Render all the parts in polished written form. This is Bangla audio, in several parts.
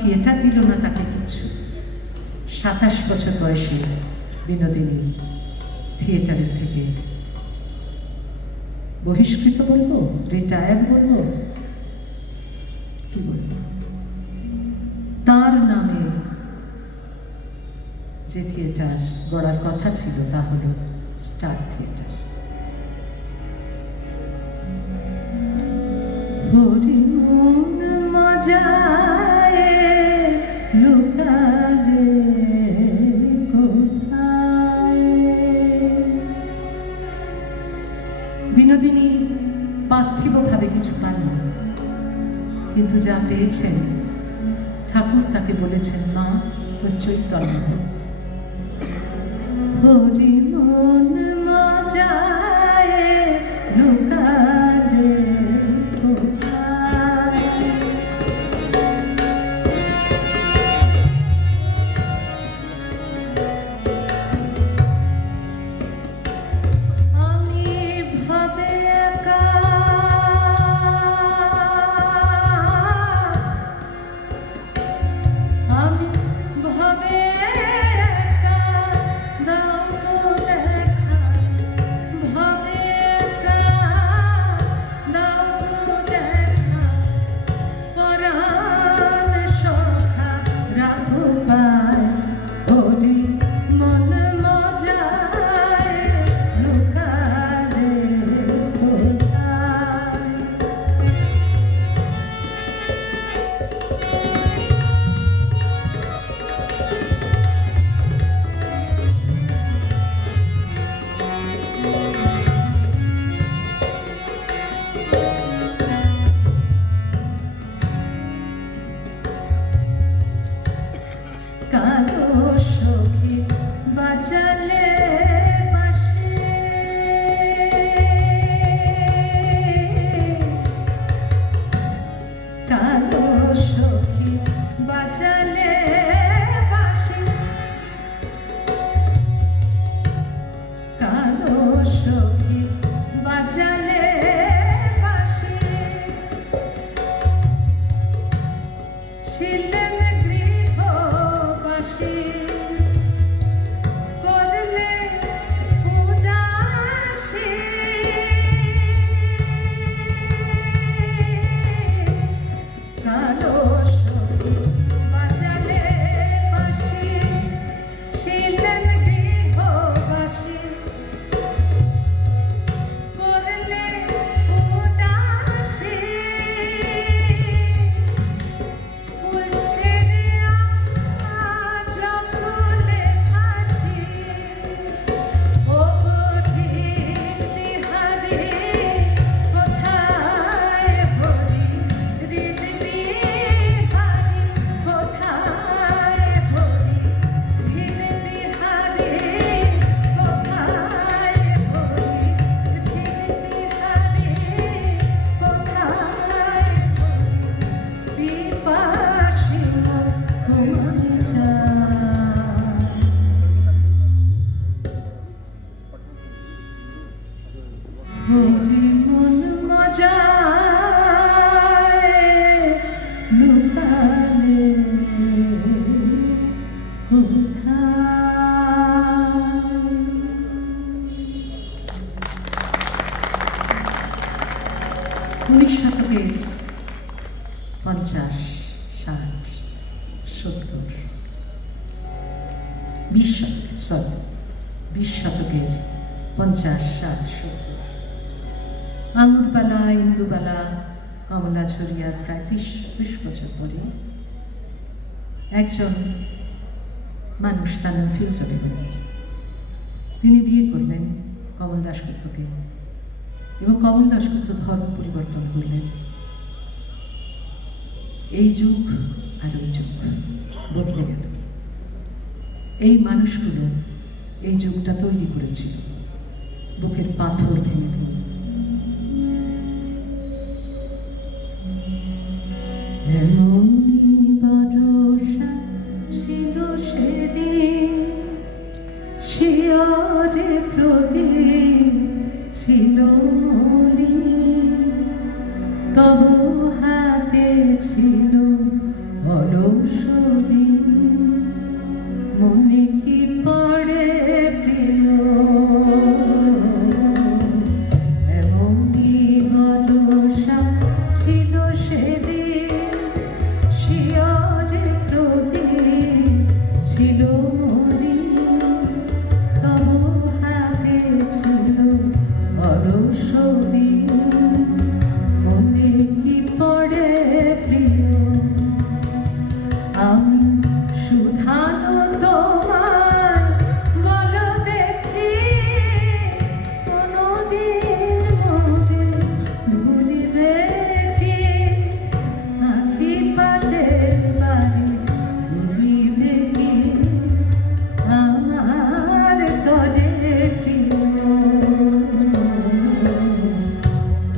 থিয়েটার দিল না তাকে কিছু। 27 বছর বয়সে বিনোদিনী থিয়েটারের থেকে বহিষ্কৃত বলবো, রিটায়ার্ড বলবো, কি বলবো, তার নামে যে থিয়েটার গড়ার কথা ছিল তা হল স্টার থিয়েটার। হরিমন মজায় লুকালে কোথায়। বিনোদিনী পার্থিবভাবে কিছু পাননি, কিন্তু যা পেয়েছেন ঠাকুর তাকে বলেছেন, মা তোর চৈতন্য হোক। হরিমন মজায় লুকালে কোথায়। আমি ভাবে একা, আমি ভাবে একা, দাও তো দেখা, ভাবে একা, দাও তো দেখা, পরাণ সখা রাঘু পায়। হরি মন মজায় লুকালে কোথায়। কালো সখী বাজালে বাঁশি, কালো সখী বাজালে বাঁশি, কালো সখী বাজালে বাঁশি, ছিলেন গৃহবাসী, করলে উদাসী, কালো সখী বাজালে বাঁশি, ছিলেন গৃহবাসী, করলে উদাসী, ফুল ছেড়ে আজ ফুলে হাসি। ও গধীর বিহারী কোথায়, হরি হৃদ বিহারী কোথায়, হরি হৃদ বিহারী কোথায়, হরি হৃদ বিহারী কোথায়। বিপাশী ঘুমায় যায়, হরি মন মজায় লুকালে কোথায়। 19 শতকের 50, 60, 70, 20 শতকের 50, 60, 70 আঙুরবালা, ইন্দুবালা, কমলা ঝরিয়ার প্রায় 30 বছর পরে একজন মানুষ, তার নাম ফিরোজা বেগম, তিনি বিয়ে করলেন কমল দাশগুপ্তকে এবং কমল দাশগুপ্ত ধর্ম পরিবর্তন করলেন। এই যুগ আর ওই যুগ বদলে গেল। এই মানুষগুলো এই যুগটা তৈরি করেছিল বুকের পাথর ভেঙে ভেঙে। এমনই বরষা ছিল সেদিন, শিয়রে প্রদীপ ছিল মলিন, তবু হাতে ছিল অলসবি মনে কি পড়ে প্রিয় এমনই ভরসা ছিল সেদিন শিয়রে প্রদীপ ছিল মনি তব হাতে ছিল অলসবি মনে কি পড়ে প্রিয় আমি শুধানো তোমায় বলো দেখি কোনদিন মোরে ভুলিবে কি আখি পাতে বাড়ি তুলিবে কি আমার তরে প্রিয়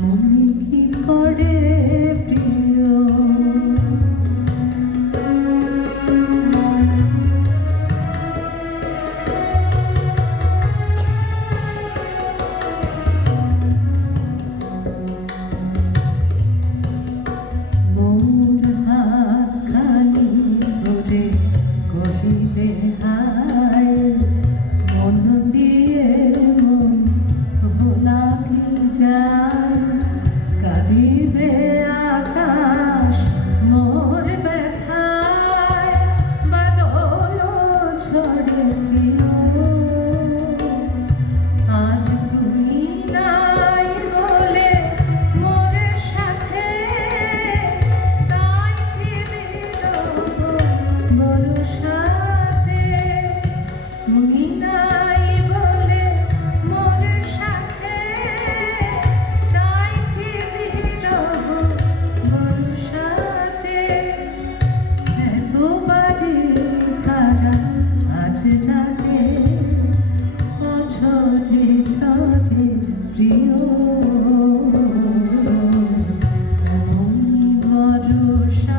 মনে কি পড়ে প্রিয় মোর হাত খানি ধরে কহিলে হায় মন দিয়ে মন ভোলা কি যায় কাঁদিবে আকাশ মোর ব্যথায় বাদল ঝড়ে প্রিয় আজ তুমি নাই বলে মোর সাথে তাই বড় সাথে তুমি নাই বলে মোর সাথে তাই বড় সাথে এত বাড়ি খারা আজ রাতে ছটে ছটে প্রিয় এমনই ভরসা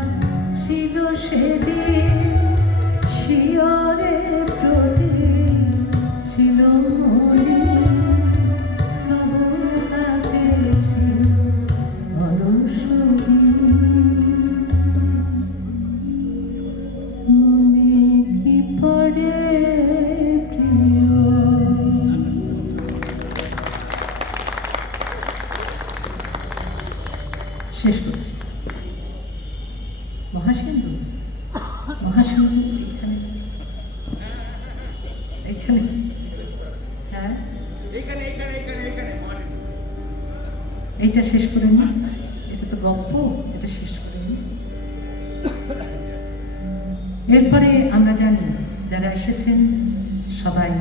ছিল সেদিন শিয়রে প্রদীপ ছিল মনি তব হাতে ছিল অলসবি মনে কি পড়ে প্রিয় শেষ করছি মহাসিন্ধু মহাসিন্ধু এখানে এখানে হ্যাঁ এইটা শেষ করে নি এটা তো গল্প এটা শেষ করে নি এরপরে আমরা জানি যারা এসেছেন সবাই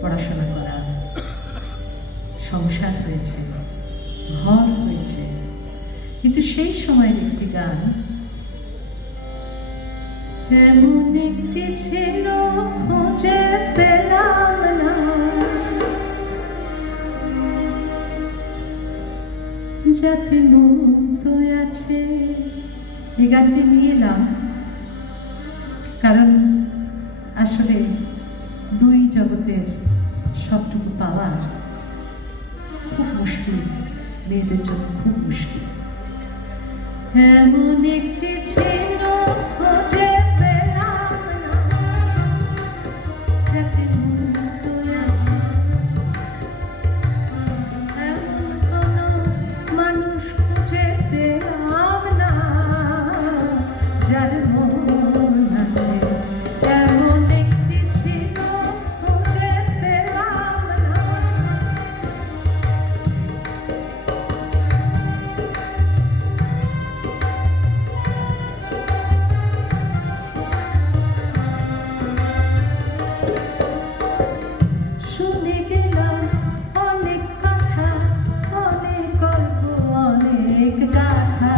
পড়াশোনা করা সংসার হয়েছে ঘর হয়েছে কিন্তু সেই সময়ের একটি গান এমন একটি ছিল খুঁজে পেলাম না যাতে মুক্ত আছে এই গানটি নিয়ে এলাম কারণ আসলে দুই জগতের সবটুকু পাওয়া খুব মুশকিল মেয়েদের জন্য খুব মুশকিল এমন একটি ছিল খুঁজে পেলাম না যাতে মুক্ত আছে এমন কোনো মানুষ খুঁজে পেলাম না যার মন আছে এমন একটি ছিল খুঁজে পেলাম না শুনে গেলাম অনেক কথা অনেক গল্প অনেক গাথা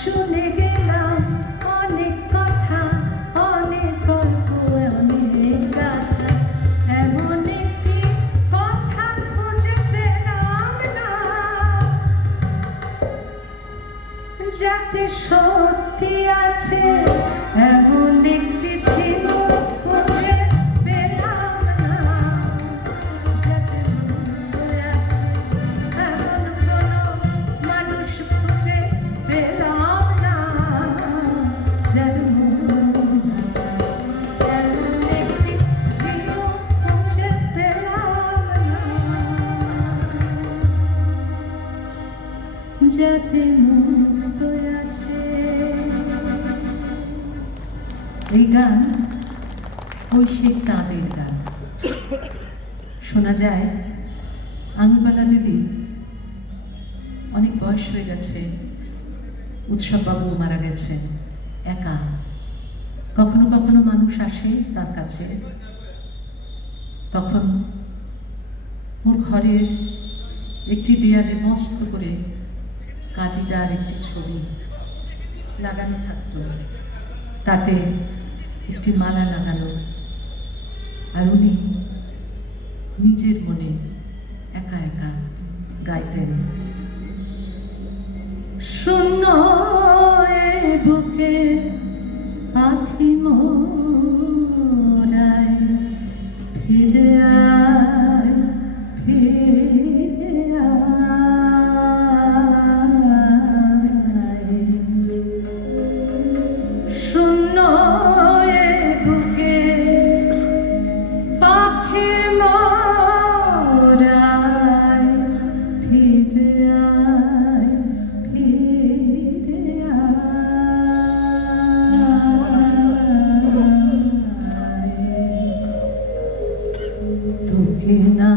শুনে গেলাম অনেক কথা অনেক গল্প অনেক গাথা এমন একটি কথা খুঁজে পেলাম না যাতে সত্যি আছে এমন একটি ছিল খুঁজে পেলাম না যাতে আছে এমন কোনো মানুষ খুঁজে পেলাম না এই গান ঐশিক তাঁদের গান। শোনা যায় আঙুরবালা দেবী অনেক বয়স হয়ে গেছে, উৎসববাবু মারা গেছেন, একা। কখনো কখনো মানুষ আসে তার কাছে, তখন ওর ঘরের একটি দেয়ালে মস্ত করে কাজীদার একটি ছবি লাগানো থাকতো, তাতে একটি মালা লাগানো, আর উনি নিজের মনে একা একা গাইতেন, শূন্য এ বুকে পাখি মোরায় ফিরে আয়, ফিরে আয়, শূন্য এ বুকে পাখি মোরায় ফিরে আয়, ফিরে আয়, তোকে না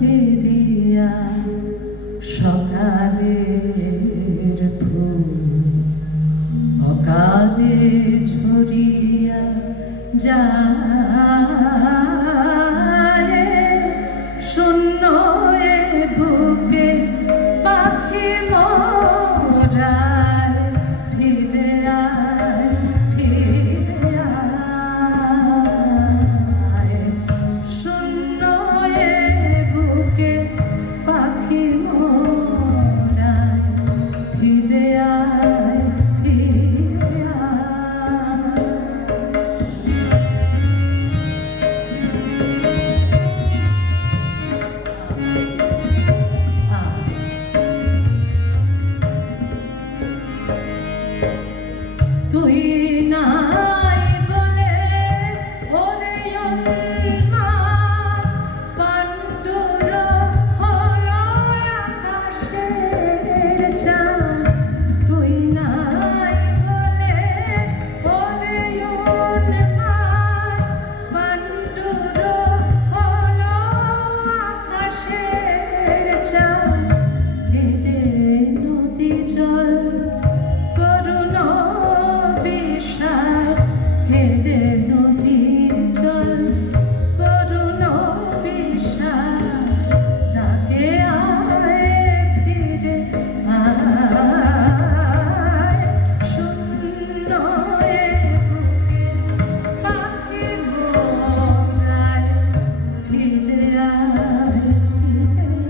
হেরিয়া সকালের ফুল অকালে ঝরিয়া যায়, শূন্য এ বুকে পাখি মোরায় ফিরে আয়, ফিরে আয়, শূন্য এ বুকে পাখি মোরায় ফিরে আয়, ফিরে আয়। তুই নাই বলে ওরে উন্মাদ পাণ্ডুর হলো আকাশের চাঁদ, তুই নাই বলে ওরে উন্মাদ পাণ্ডুর হলো আকাশের চাঁদ, কেঁদে নদী জল করুণ বিষাদ, কেঁদে নদীর জল করুণ বিষাদ, ডাকে আয় ফিরে আয়, শূন্য এ বুকে পাখি মোরায় ফিরে আয়, ফিরে আয়,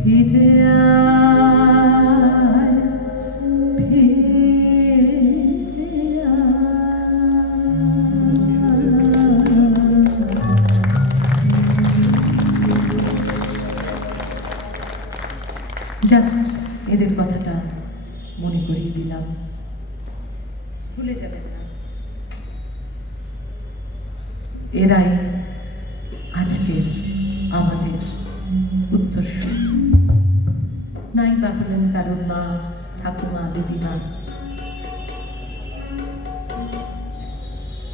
ফিরে আয়, ফিরে জাস্ট এদের কথাটা মনে করিয়ে দিলাম, ভুলে যাবেন না। এরাই আজকের আমাদের উত্তরসূরি। নাই বা হলেন কারোর মা, ঠাকুমা, দিদিমা,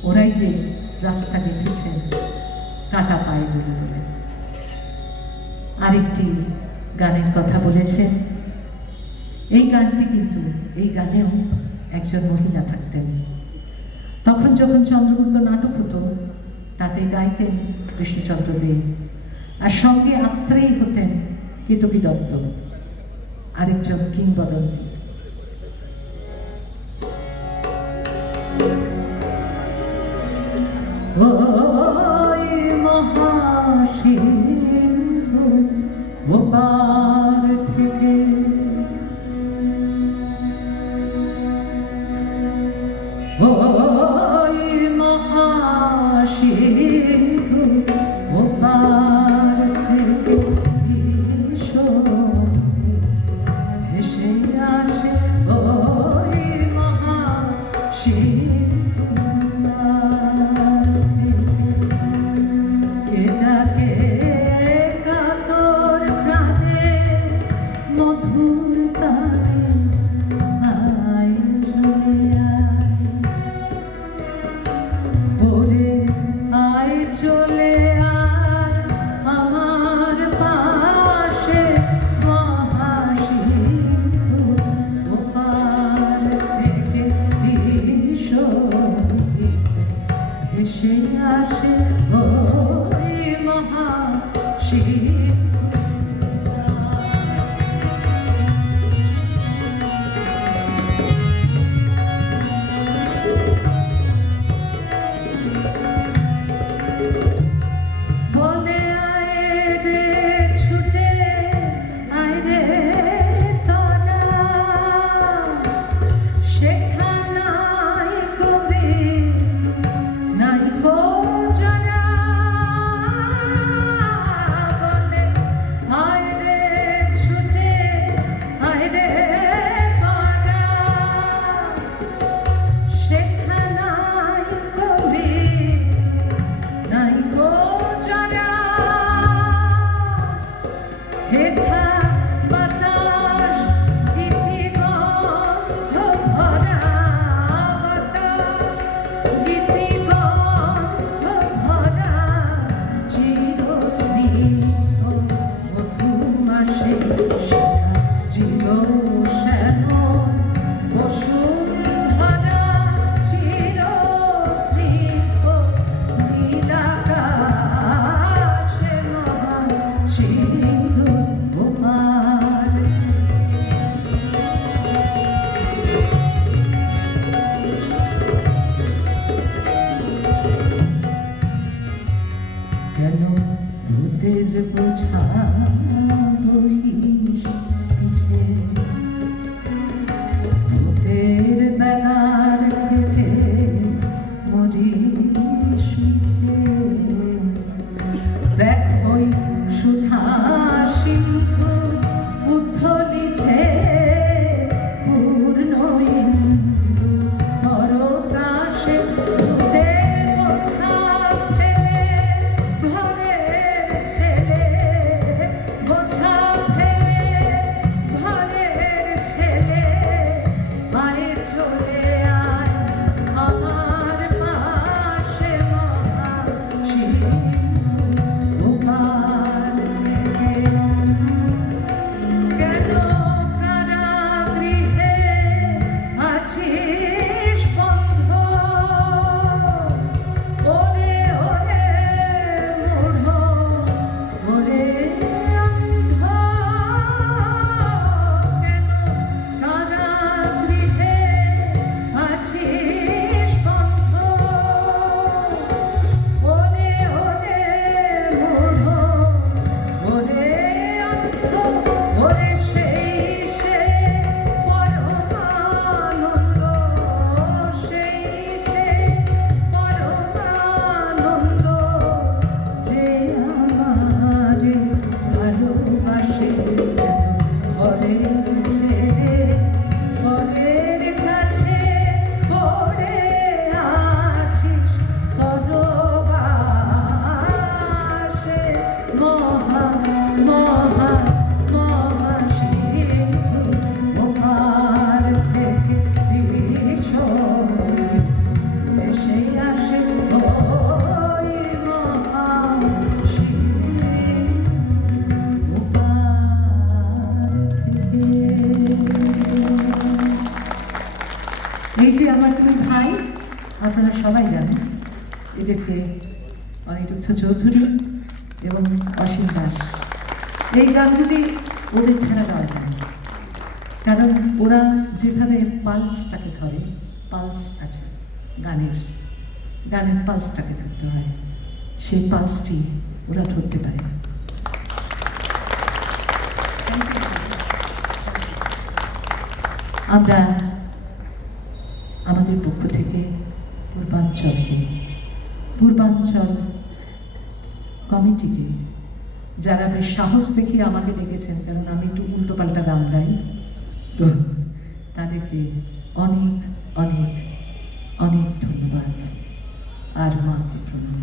ওরাই যে রাস্তা দেখেছেন কাটা পায়ে দুলে দুলে। আরেকটি গানের কথা বলেছেন, এই গানটি কিন্তু, এই গানেও একজন মহিলা থাকতেন। তখন যখন চন্দ্রগুপ্ত নাটক হতো তাতে গাইতেন কৃষ্ণচন্দ্র দে, আর সঙ্গে আত্রেয়ী হতেন কেতকী দত্ত, আরেকজন কিংবদন্তি। ওই মহাসিন্ধু ওপার থেকে ওই মহাসিন্ধু ওপার থেকে ভেসে আসে ওই মহাসিন্ধু ভেসে আসে ওই মহাশিব। কেন ভূতের বোঝা বহিস পিছে, ভূতের বেগার খেটে মরিস মিছে। দেখ ওই সুধা সিন্ধু উথলিছে পূর্ণ ইন্দু পরকাশে। ভূতের বোঝা ফেলে ঘরের ছেলে, বোঝা ফেলে ঘরের ছেলে, আয় চলে আয় আমার পাশে মহাশিব। ওপার থেকে কেন কারাগৃহে আছিস বন্ধ? ওরে ওরে মূঢ়, ওরে অন্ধ, কেন কারাগৃহে আছিস বন্ধ? ওরে ওরে মূঢ়, ওরে অন্ধ, ওরে সেই সে পরমানন্দ, সেই সে পরমানন্দ, যে আমারে ভালোবাসে। ঘরের ছেলে ঘরের কাছে পড়ে আছিস পরবাসে। মহা মহা মহাশিব ওপার থেকে দৃশ্যে ভেসে আসে ওই মহাশিব ওপার থেকে। এই যে আমার দুই ভাই, আপনারা সবাই জানেন এদেরকে, অনিরুদ্ধ চৌধুরী এবং অসীম দাস। এই গানগুলি ওদের ছাড়া গাওয়া যায় না, কারণ ওরা যেভাবে পালসটাকে ধরে, পালস আছে গানের, গানের পালসটাকে ধরতে হয়, সেই পালসটি ওরা ধরতে পারে না। আমরা আমাদের পক্ষ থেকে পূর্বাঞ্চল কমিটিকে, যারা বেশ সাহস দেখিয়ে আমাকে ডেকেছেন, কারণ আমি একটু উল্টোপাল্টা গান গাই, তো তাদেরকে অনেক অনেক অনেক ধন্যবাদ আর মাকে প্রণাম।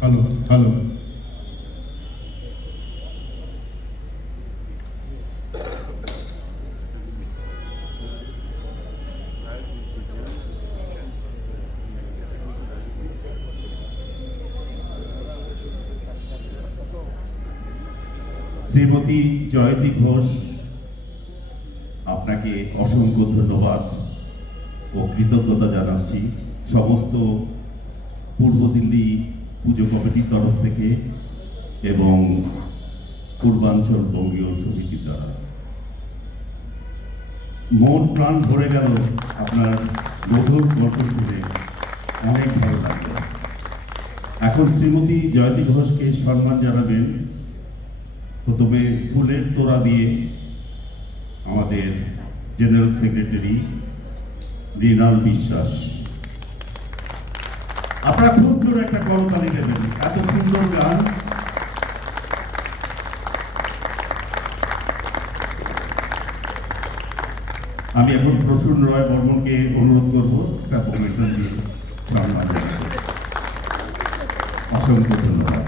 হ্যালো হ্যালো, শ্রীমতী জয়তী ঘোষ, আপনাকে অসংখ্য ধন্যবাদ ও কৃতজ্ঞতা জানাচ্ছি সমস্ত পূর্ব দিল্লি পুজো কমিটির তরফ থেকে এবং পূর্বাঞ্চল বঙ্গীয় সমিতির দ্বারা। মন প্রাণ ভরে গেল আপনার মধুর গল্প শুনে, অনেক ভালো লাগলো। এখন শ্রীমতী জয়তী ঘোষকে সম্মান জানাবেন প্রথমে ফুলের তোড়া দিয়ে আমাদের জেনারেল সেক্রেটারি মৃণাল বিশ্বাস। আপনারা খুব জোরে একটা করতালি দেবেন, এত সুন্দর গান। আমি এখন প্রসূন রয় বর্মনকে অনুরোধ করবো একটা মোমেন্টাম দিয়ে সম্মান জানাতে। অসংখ্য ধন্যবাদ।